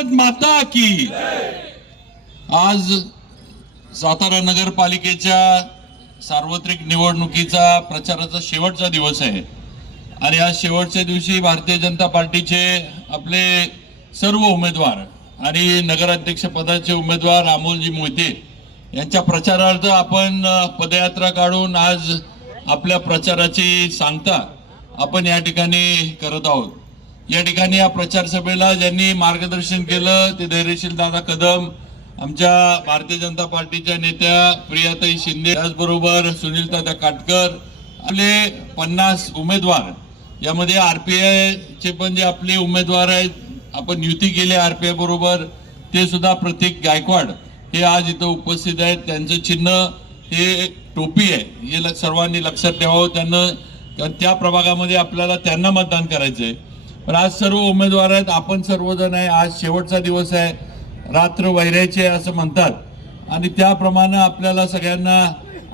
भारत माता की। आज सातारा नगरपालिकेच्या सार्वत्रिक निवडणुकीचा प्रचाराचा शेवटचा दिवस आहे आणि आज शेवटच्या दिवशी भारतीय जनता पार्टीचे आपले सर्व उमेदवार आणि नगराध्यक्ष पदाचे उमेदवार अमोलजी मोहिते यांच्या प्रचारार्थ आपण पदयात्रा काढून आज आपल्या प्रचाराची सांगता आपण या ठिकाणी करत आहोत। या ठिकाणी या प्रचार सभेला ज्यांनी मार्गदर्शन केलं ते धैर्यशील दादा कदम, आमच्या भारतीय जनता पार्टीच्या नेत्या प्रियाताई शिंदे, त्याचबरोबर सुनील दादा काटकर, आपले 50 उमेदवार, यामध्ये आरपीआय चे पण जे आपले उमेदवार आहेत, आपण युती केली आरपीआय बरोबर, ते सुद्धा प्रतीक गायकवाड हे आज इथं उपस्थित आहेत। त्यांचं चिन्ह हे टोपी आहे, हे सर्वांनी लक्षात ठेवावं। त्यांना त्या प्रभागामध्ये आपल्याला त्यांना मतदान करायचंय। पण आज सर्व उमेदवार आहेत, आपण सर्वजण आहे। आज शेवटचा दिवस आहे, रात्र वैरायचे असं म्हणतात आणि त्याप्रमाणे आपल्याला सगळ्यांना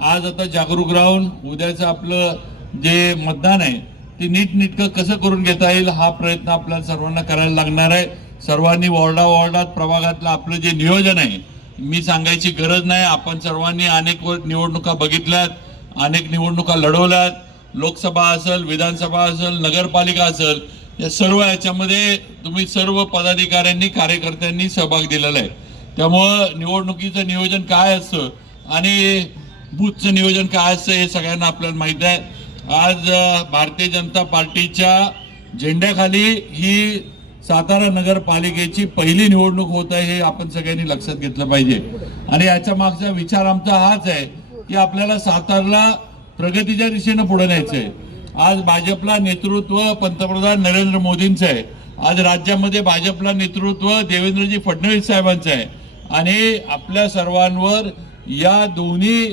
आज आता जागरूक राहून उद्याचं आपलं जे मतदान आहे ते नीटनेटकं कसं करून घेता येईल हा प्रयत्न आपल्याला सर्वांना करायला लागणार आहे। सर्वांनी वॉर्डात प्रभागातलं आपलं जे नियोजन आहे, मी सांगायची गरज नाही, आपण सर्वांनी अनेक निवडणुका बघितल्यात, अनेक निवडणुका लढवल्यात, लोकसभा असेल, विधानसभा असेल, नगरपालिका असेल, या सर्व याच्यामध्ये तुम्ही सर्व पदाधिकाऱ्यांनी कार्यकर्त्यांनी सहभाग दिलेला आहे। त्यामुळं निवडणुकीचं नियोजन काय असतं आणि बूथचं नियोजन काय असतं हे सगळ्यांना आपल्याला माहित आहे। आज भारतीय जनता पार्टीच्या झेंड्याखाली ही सातारा नगरपालिकेची पहिली निवडणूक होत आहे, हे आपण सगळ्यांनी लक्षात घेतलं पाहिजे। आणि याच्या मागचा विचार आमचा हाच आहे की आपल्याला सातारला प्रगतीच्या दिशेनं पुढे न्यायचंय। आज भाजपला नेतृत्व पंतप्रधान नरेंद्र मोदींचं आहे, आज राज्यामध्ये भाजपला नेतृत्व देवेंद्रजी फडणवीस साहेबांचं आहे आणि आपल्या सर्वांवर या दोन्ही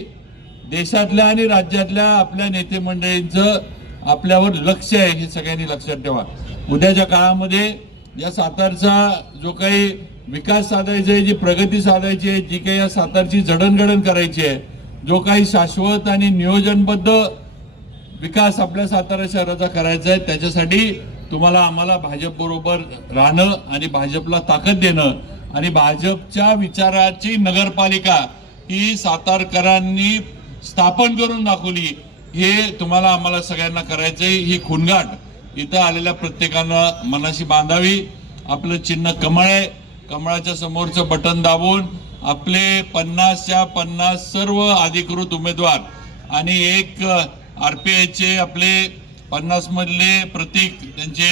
देशातल्या आणि राज्यातल्या आपल्या नेते मंडळींचं आपल्यावर लक्ष आहे, हे सगळ्यांनी लक्षात ठेवा। उद्याच्या काळामध्ये या सातारचा जो काही विकास साधायचा आहे, जी प्रगती साधायची आहे, जी काही या सातारची जडणघडण करायची आहे, जो काही शाश्वत आणि नियोजनबद्ध विकास आपल्या सातारा शहराचा करायचा आहे, त्याच्यासाठी तुम्हाला आम्हाला भाजप बरोबर राहणं आणि भाजपला ताकद देणं आणि भाजपच्या विचाराची नगरपालिका ही सातारकरांनी स्थापन करून दाखवली, हे तुम्हाला आम्हाला सगळ्यांना करायचंय। ही खुणगाठ इथं आलेल्या प्रत्येकानं मनाशी बांधावी। आपलं चिन्ह कमळ आहे, कमळाच्या समोरचं बटन दाबून आपले 50च्या 50 सर्व अधिकृत उमेदवार आणि एक आरपीआयचे आपले 50 मधले प्रतीक, त्यांचे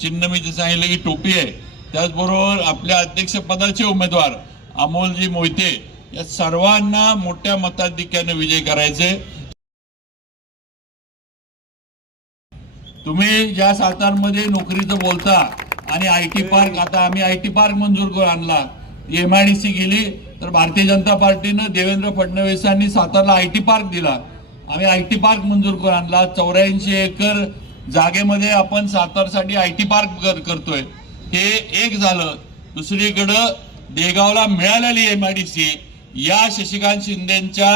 चिन्ह मी जे सांगितलं की टोपी आहे, त्याचबरोबर आपल्या अध्यक्ष पदाचे उमेदवार अमोलजी मोहिते, या सर्वांना मोठ्या मताधिक्याने विजय करायचे। तुम्ही ज्या सातारमध्ये नोकरीचं बोलता आणि आयटी पार्क, आता आम्ही आयटी पार्क मंजूर करून आणला, MIDC गेली तर भारतीय जनता पार्टीनं देवेंद्र फडणवीसांनी सातारला आयटी पार्क दिला, आम्ही आयटी पार्क मंजूर करून आणला। 84 एकर जागेमध्ये आपण सातारसाठी आयटी पार्क करतोय, हे एक झालं। दुसरीकडं देगावला मिळालेली MIDC या शशिकांत शिंदेच्या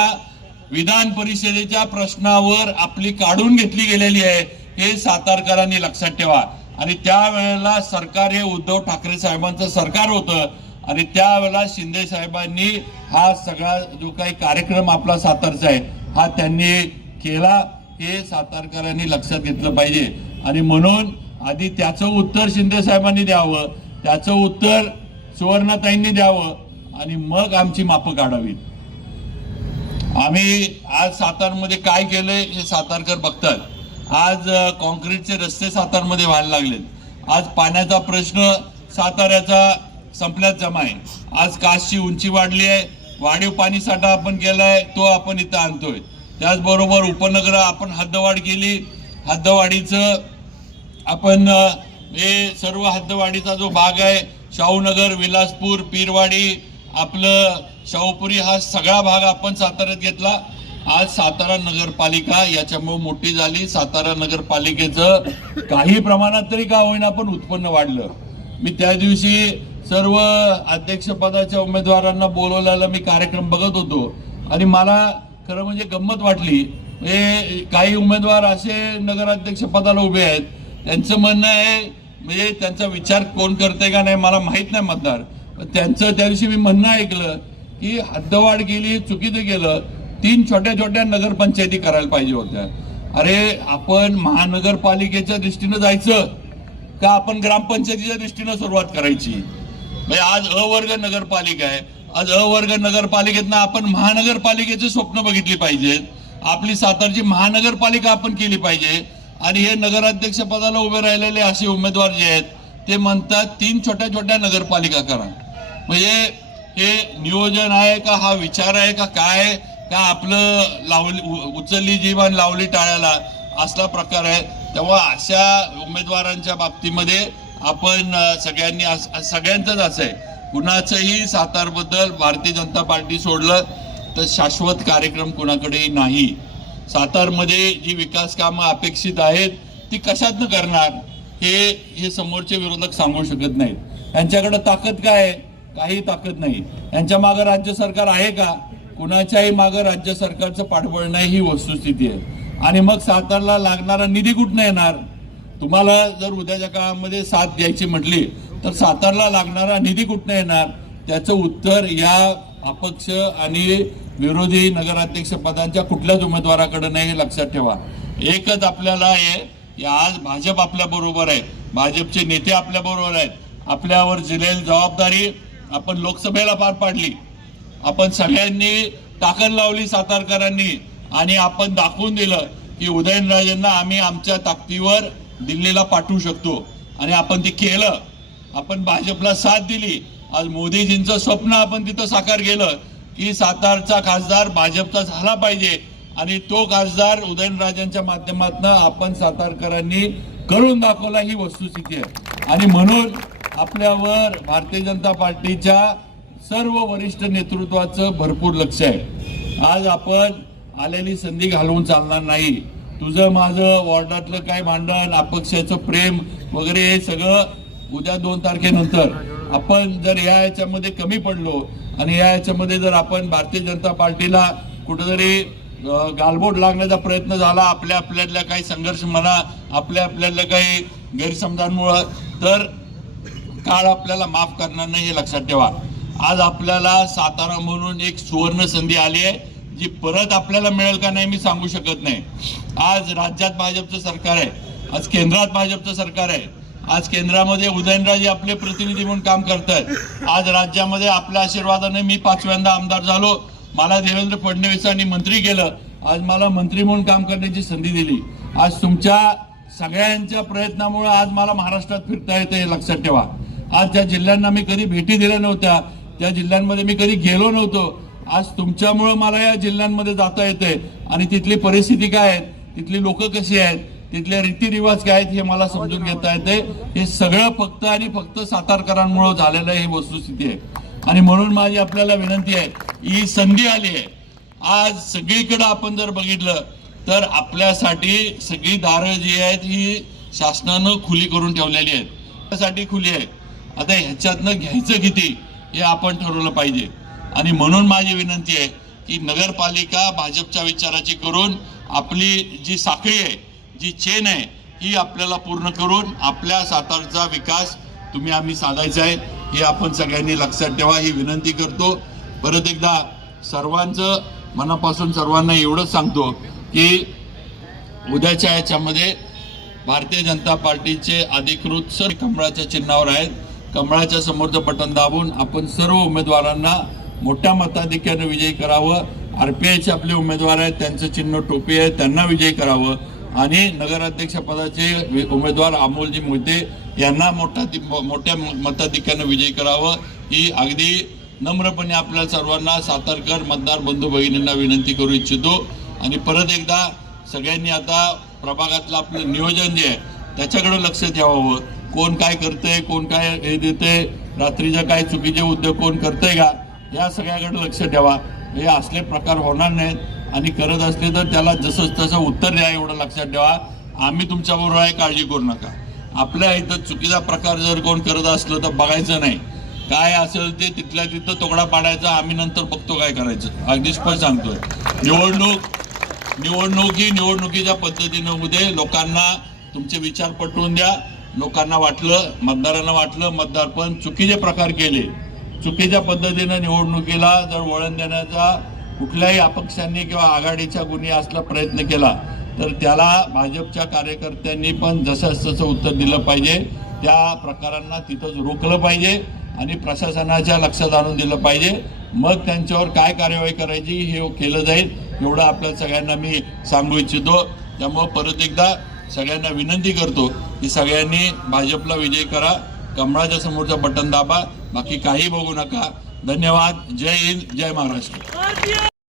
विधान परिषदेच्या प्रश्नावर आपली काढून घेतली गेलेली आहे, हे सातारकरांनी लक्षात ठेवा। आणि त्यावेळेला सरकार हे उद्धव ठाकरे साहेबांचं सरकार होतं आणि त्यावेळेला शिंदे साहेबांनी हा सगळा जो काही कार्यक्रम आपला सातारचा आहे हा त्यांनी केला, हे सातारकरांनी लक्षात घेतलं पाहिजे। आणि म्हणून आधी त्याचं उत्तर शिंदे साहेबांनी द्यावं, त्याचं उत्तर सुवर्णाताईंनी द्यावं आणि मग आमची मापं काढावीत। आम्ही आज सातारमध्ये काय केलंय हे सातारकर बघतात। आज कॉन्क्रीटचे रस्ते सातारमध्ये व्हायला लागलेत, आज पाण्याचा प्रश्न साताऱ्याचा संपल्यात जमा आहे, आज कासची उंची वाढली आहे, वाढीव पाणी साठा आपण केलाय तो आपण इथं आणतोय। त्याचबरोबर उपनगर आपण हद्दवाढ केली, हद्दवाढीचं आपण हे सर्व हद्दवाढीचा जो भाग आहे शाहूनगर, विलासपूर, पीरवाडी, आपलं शाहूपुरी, हा सगळा भाग आपण साताऱ्यात घेतला। आज सातारा नगरपालिका याच्यामुळे मोठी झाली, सातारा नगरपालिकेचं काही प्रमाणात तरी का होईना पण उत्पन्न वाढलं। मी त्या दिवशी सर्व अध्यक्षपदाच्या उमेदवारांना बोलवलेला मी कार्यक्रम बघत होतो आणि मला खरं म्हणजे गंमत वाटली। हे काही उमेदवार असे नगराध्यक्ष पदाला उभे आहेत, त्यांचं म्हणणं आहे म्हणजे त्यांचा विचार कोण करते का नाही मला माहित नाही मतदार, पण त्यांचं त्या दिवशी मी म्हणणं ऐकलं की हद्दवाढ केली, चुकीचं केलं, 3 छोट्या छोट्या नगरपंचायती करायला पाहिजे होत्या. अरे आपण महानगरपालिकेच्या दृष्टीनं जायचं का आपण ग्रामपंचायतीच्या दृष्टीनं सुरुवात करायची? म्हणजे आज अ वर्ग नगरपालिका आहे, आज अ वर्ग नगरपालिकेतनं आपण महानगरपालिकेचे स्वप्न बघितली पाहिजेत. आपली सातारची महानगरपालिका आपण केली पाहिजे. आणि हे नगराध्यक्ष पदाला उभे राहिलेले असे उमेदवार जे आहेत ते म्हणतात 3 छोट्या छोट्या नगरपालिका करा. म्हणजे हे नियोजन आहे का, हा विचार आहे का, काय का आपलं लावली उचलली जीवन लावली टाळ्याला असला प्रकार आहे. तेव्हा अशा उमेदवारांच्या बाबतीमध्ये आपण सगळ्यांचंच असं आहे, कुणाचंही सातारबद्दल भारतीय जनता पार्टी सोडलं तर शाश्वत कार्यक्रम कुणाकडेही नाही. सातारमध्ये जी विकास कामं अपेक्षित आहेत ती कशातनं करणार हे समोरचे विरोधक सांगू शकत नाहीत. यांच्याकडे ताकद काय आहे? काही ताकद नाही. यांच्या मागे राज्य सरकार आहे का? कुणाच्याही मागे राज्य सरकारचं पाठबळ नाही, ही वस्तुस्थिती आहे. आणि मग सातारला लागणारा निधी कुठनं येणार? तुम्हाला जर उद्याच्या काळामध्ये साथ द्यायची म्हटली तर सातारला लागणारा निधी कुठनं येणार? त्याचं उत्तर या अपक्ष आणि विरोधी नगराध्यक्ष पदांच्या कुठल्याच उमेदवाराकडे नाही, हे लक्षात ठेवा. एकच आपल्याला आहे की आज भाजप आपल्या बरोबर आहे, भाजपचे नेते आपल्या बरोबर आहेत. आपल्यावर दिलेली जबाबदारी आपण लोकसभेला पार पाडली, आपण सगळ्यांनी ताकद लावली सातारकरांनी, आणि आपण दाखवून दिलं की उदयनराजेंना आम्ही आमच्या ताकदीवर दिल्लीला पाठवू शकतो. आणि आपण ते केलं. आपण भाजपला साथ दिली. आज मोदीजींचं स्वप्न आपण तिथं साकार केलं की सातारचा खासदार भाजपचा झाला पाहिजे, आणि तो खासदार उदयनराजेंच्या माध्यमातून आपण सातारकरांनी करून दाखवला, ही वस्तुस्थिती आहे. आणि म्हणून आपल्यावर भारतीय जनता पार्टीच्या सर्व वरिष्ठ नेतृत्वाचं भरपूर लक्ष आहे. आज आपण आलेली संधी घालवून चालणार नाही. तुझं माझं वॉर्डातलं काय भांडण, अपक्षाचं प्रेम वगैरे हे सगळं उद्या 2 तारखेनंतर. आपण जर या याच्यामध्ये कमी पडलो आणि या याच्यामध्ये जर आपण भारतीय जनता पार्टीला कुठेतरी गालबोट लागण्याचा प्रयत्न झाला, आपल्यातल्या काही संघर्ष म्हणा, आपल्यातल्या काही गैरसमजांमुळं, तर काळ आपल्याला माफ करणार नाही, हे लक्षात ठेवा. आज आपल्याला सातारा म्हणून एक सुवर्ण संधी आली आहे, जी परत आपल्याला मिळेल का नाही मी सांगू शकत नाही. आज राज्यात भाजपचं सरकार आहे, आज केंद्रात भाजपचं सरकार आहे. आज केंद्रामध्ये उदयनराजे आपले प्रतिनिधी म्हणून काम करतात. आज राज्यामध्ये आपल्या आशीर्वादाने मी 5व्यांदा आमदार झालो. मला देवेंद्र फडणवीसांनी मंत्री केलं. आज मला मंत्री म्हणून काम करण्याची संधी दिली. आज तुमच्या सगळ्यांच्या प्रयत्नामुळे आज मला महाराष्ट्रात फिरता येते, हे लक्षात ठेवा. आज ज्या जिल्ह्यांना मी कधी भेटी दिल्या नव्हत्या, त्या जिल्ह्यांमध्ये मी कधी गेलो नव्हतो, आज तुमच्यामुळे मला या जिल्ह्यांमध्ये जाता येते. आणि तिथली परिस्थिती काय आहे, तिथली लोक कशी आहेत, तिथले रीतिरिवाज काय आहेत, हे मला समजून घेता येते. हे सगळं फक्त आणि फक्त सातारकरांमुळे झालेलं आहे, ही वस्तुस्थिती आहे. आणि म्हणून माझी आपल्याला विनंती आहे, ही संधी आली आहे. आज सगळीकडे आपण जर बघितलं तर आपल्यासाठी सगळी दारं जी आहेत ही शासनानं खुली करून ठेवलेली आहेत, त्यासाठी खुली आहे. आता ह्याच्यातनं घ्यायचं किती हे आपण ठरवलं पाहिजे. आणि म्हणून माझी विनंती आहे की नगरपालिका भाजपच्या विचाराची करून आपली जी साखळी आहे, जी चेन आहे, ही आपल्याला पूर्ण करून आपल्या सातारचा विकास आम्ही साधायचा आहे, हे आपण सगळ्यांनी लक्षात ठेवा, ही विनंती करतो. परत एकदा सर्वांचं मनापासून सर्वांना एवढंच सांगतो की उद्याच्या याच्यामध्ये भारतीय जनता पार्टीचे अधिकृत सर कमळाच्या चिन्हावर आहेत. कमळाच्या समोरचं बटन दाबून आपण सर्व उमेदवारांना मोठ्या मताधिक्यानं विजयी करावं. RPIचे आपले उमेदवार आहेत, त्यांचं चिन्ह टोपी आहे, त्यांना विजयी करावं. आणि नगराध्यक्ष पदाचे उमेदवार अमोलजी मोहिते यांना मोठ्या मताधिक्यानं विजयी करावं, ही अगदी नम्रपणे आपल्या सर्वांना सातारकर मतदार बंधू भगिनींना विनंती करू इच्छितो. आणि परत एकदा सगळ्यांनी आता प्रभागातलं आपलं नियोजन जे आहे त्याच्याकडे लक्ष ठेवावं. कोण काय करतंय, कोण काय हे देतंय, रात्रीच्या काय चुकीचे उद्योग कोण करतंय का, या सगळ्याकडे लक्ष ठेवा. हे असले प्रकार होणार नाहीत, आणि करत असले तर त्याला जसं तसं उत्तर द्या, एवढं लक्षात ठेवा. आम्ही तुमच्याबरोबर आहे, काळजी करू नका. आपल्या इथं चुकीचा प्रकार जर कोण करत असलं तर बघायचं नाही, काय असेल ते तिथल्या तिथं तोडा पाडायचा, आम्ही नंतर बघतो काय करायचं. अगदी स्पष्ट सांगतोय. निवडणूक ही निवडणुकीच्या पद्धतीनं उद्या लोकांना तुमचे विचार पटवून द्या. लोकांना वाटलं, मतदारांना वाटलं मतदार पण चुकीचे प्रकार केले, चुकीच्या पद्धतीनं निवडणुकीला जर वळण देण्याचा कुठल्याही अपक्षांनी किंवा आघाडीच्या कुणी असला प्रयत्न केला तर त्याला भाजपच्या कार्यकर्त्यांनी पण जसं उत्तर दिलं पाहिजे, त्या प्रकारांना तिथंच रोखलं पाहिजे आणि प्रशासनाच्या लक्षात आणून दिलं पाहिजे. मग त्यांच्यावर काय कार्यवाही करायची हे केलं जाईल, एवढं आपल्या सगळ्यांना मी सांगू इच्छितो. त्यामुळं परत एकदा सगळ्यांना विनंती करतो की सगळ्यांनी भाजपला विजयी करा, कमळाच्या समोरचं बटन दाबा, बाकी काही बघू नका. धन्यवाद. जय हिंद, जय महाराष्ट्र.